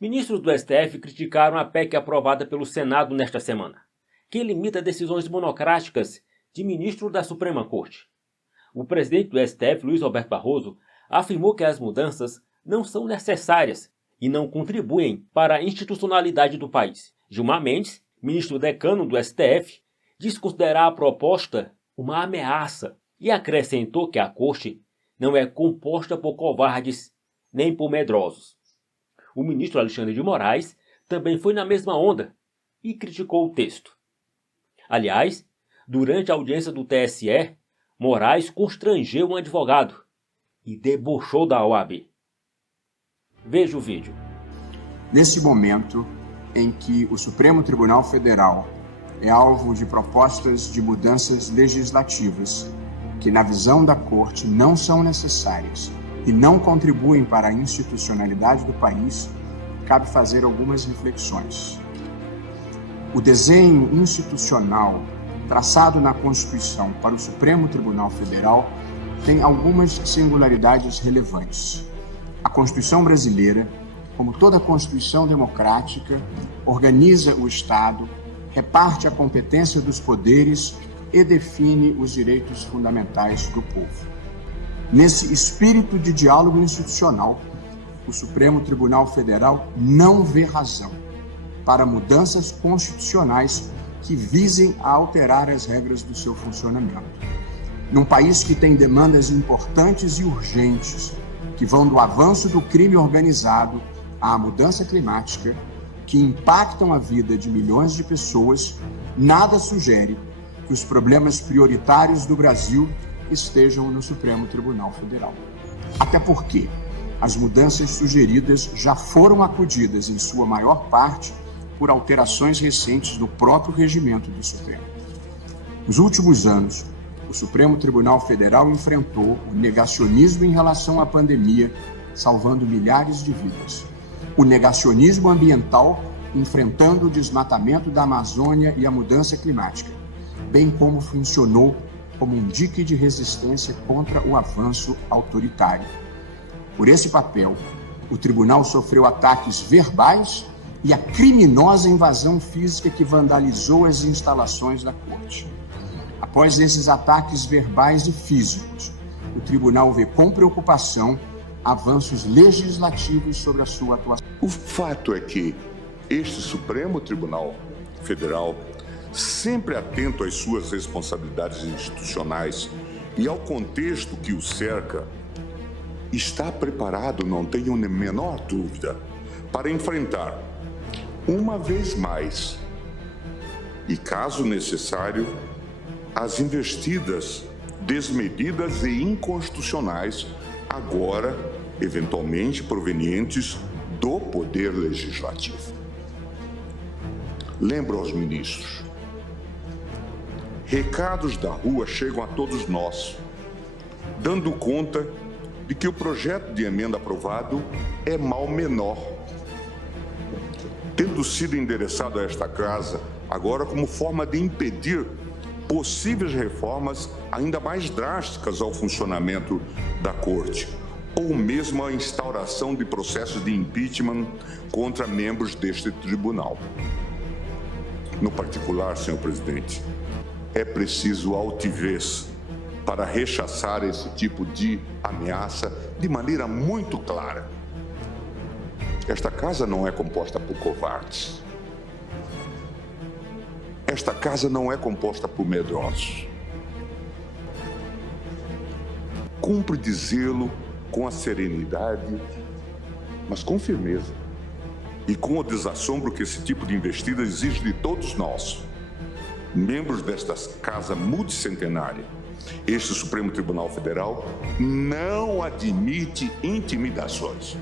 Ministros do STF criticaram a PEC aprovada pelo Senado nesta semana, que limita decisões monocráticas de ministro da Suprema Corte. O presidente do STF, Luiz Roberto Barroso, afirmou que as mudanças não são necessárias e não contribuem para a institucionalidade do país. Gilmar Mendes, ministro decano do STF, diz considerar a proposta uma ameaça e acrescentou que a Corte não é composta por covardes nem por medrosos. O ministro Alexandre de Moraes também foi na mesma onda e criticou o texto. Aliás, durante a audiência do TSE, Moraes constrangeu um advogado e debochou da OAB. Veja o vídeo. Nesse momento em que o Supremo Tribunal Federal é alvo de propostas de mudanças legislativas que, na visão da Corte, não são necessárias e não contribuem para a institucionalidade do país, cabe fazer algumas reflexões. O desenho institucional traçado na Constituição para o Supremo Tribunal Federal tem algumas singularidades relevantes. A Constituição brasileira, como toda Constituição democrática, organiza o Estado, reparte a competência dos poderes e define os direitos fundamentais do povo. Nesse espírito de diálogo institucional, o Supremo Tribunal Federal não vê razão para mudanças constitucionais que visem a alterar as regras do seu funcionamento. Num país que tem demandas importantes e urgentes, que vão do avanço do crime organizado à mudança climática, que impactam a vida de milhões de pessoas, nada sugere que os problemas prioritários do Brasil estejam no Supremo Tribunal Federal. Até porque as mudanças sugeridas já foram acudidas, em sua maior parte, por alterações recentes do próprio regimento do Supremo. Nos últimos anos, o Supremo Tribunal Federal enfrentou o negacionismo em relação à pandemia, salvando milhares de vidas. O negacionismo ambiental, enfrentando o desmatamento da Amazônia e a mudança climática, bem como funcionou como um dique de resistência contra o avanço autoritário. Por esse papel, o tribunal sofreu ataques verbais e a criminosa invasão física que vandalizou as instalações da Corte. Após esses ataques verbais e físicos, o tribunal vê com preocupação avanços legislativos sobre a sua atuação. O fato é que este Supremo Tribunal Federal, sempre atento às suas responsabilidades institucionais e ao contexto que o cerca, está preparado, não tenho a menor dúvida, para enfrentar, uma vez mais, e caso necessário, as investidas desmedidas e inconstitucionais, agora, eventualmente, provenientes do Poder Legislativo. Lembro aos ministros, recados da rua chegam a todos nós, dando conta de que o projeto de emenda aprovado é mal menor, tendo sido endereçado a esta casa agora como forma de impedir possíveis reformas ainda mais drásticas ao funcionamento da Corte, ou mesmo a instauração de processos de impeachment contra membros deste tribunal. No particular, senhor presidente, é preciso altivez para rechaçar esse tipo de ameaça de maneira muito clara. Esta casa não é composta por covardes. Esta casa não é composta por medrosos. Cumpre dizê-lo com a serenidade, mas com firmeza e com o desassombro que esse tipo de investida exige de todos nós, membros desta casa multicentenária. Este Supremo Tribunal Federal não admite intimidações.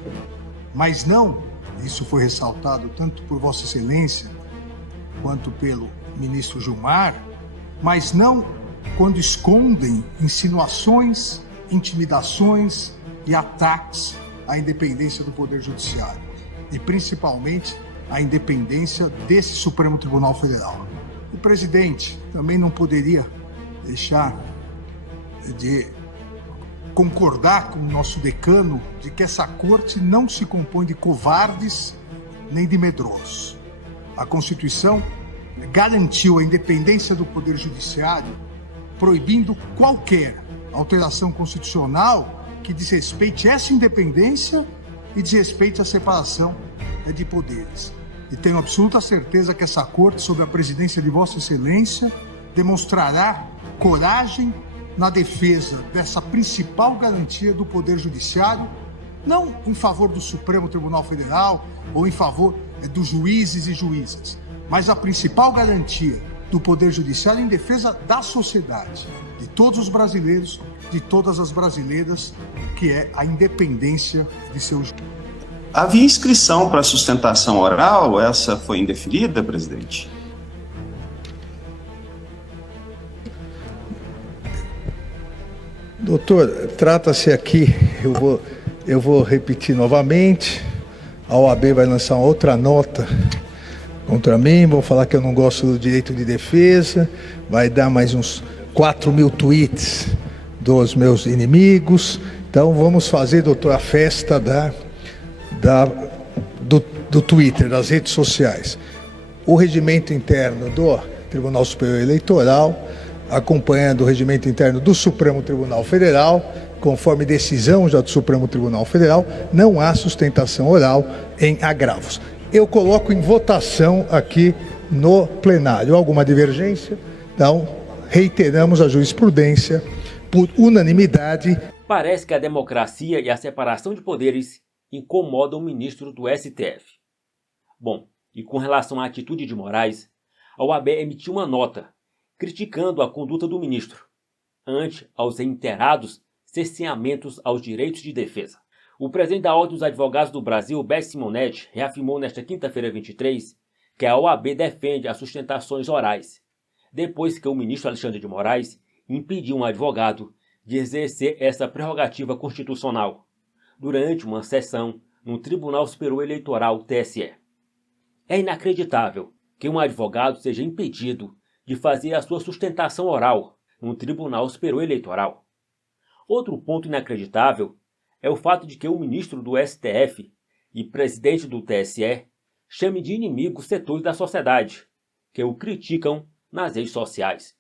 Mas não, isso foi ressaltado tanto por Vossa Excelência quanto pelo ministro Gilmar, mas não quando escondem insinuações, intimidações e ataques à independência do Poder Judiciário e principalmente à independência desse Supremo Tribunal Federal. O presidente também não poderia deixar de concordar com o nosso decano de que essa corte não se compõe de covardes nem de medrosos. A Constituição garantiu a independência do Poder Judiciário, proibindo qualquer alteração constitucional que desrespeite essa independência e desrespeite a separação de poderes. E tenho absoluta certeza que essa Corte, sob a presidência de Vossa Excelência, demonstrará coragem na defesa dessa principal garantia do Poder Judiciário, não em favor do Supremo Tribunal Federal ou em favor dos juízes e juízas, mas a principal garantia do Poder Judiciário em defesa da sociedade, de todos os brasileiros, de todas as brasileiras, que é a independência de seus juízes. Havia inscrição para sustentação oral? Essa foi indeferida, presidente? Doutor, trata-se aqui, eu vou repetir novamente, a OAB vai lançar uma outra nota contra mim, vão falar que eu não gosto do direito de defesa, vai dar mais uns 4.000 tweets dos meus inimigos. Então vamos fazer, doutor, a festa do Twitter, das redes sociais. O regimento interno do Tribunal Superior Eleitoral, acompanhando o regimento interno do Supremo Tribunal Federal, conforme decisão já do Supremo Tribunal Federal, não há sustentação oral em agravos. Eu coloco em votação aqui no plenário. Alguma divergência? Então, reiteramos a jurisprudência por unanimidade. Parece que a democracia e a separação de poderes incomodam o ministro do STF. Bom, e com relação à atitude de Moraes, a OAB emitiu uma nota criticando a conduta do ministro, ante aos reiterados cerceamentos aos direitos de defesa. O presidente da Ordem dos Advogados do Brasil, Beto Simonetti, reafirmou nesta quinta-feira 23 que a OAB defende as sustentações orais, depois que o ministro Alexandre de Moraes impediu um advogado de exercer essa prerrogativa constitucional durante uma sessão no Tribunal Superior Eleitoral, TSE. É inacreditável que um advogado seja impedido de fazer a sua sustentação oral no Tribunal Superior Eleitoral. Outro ponto inacreditável é o fato de que o ministro do STF e presidente do TSE chame de inimigo setores da sociedade que o criticam nas redes sociais.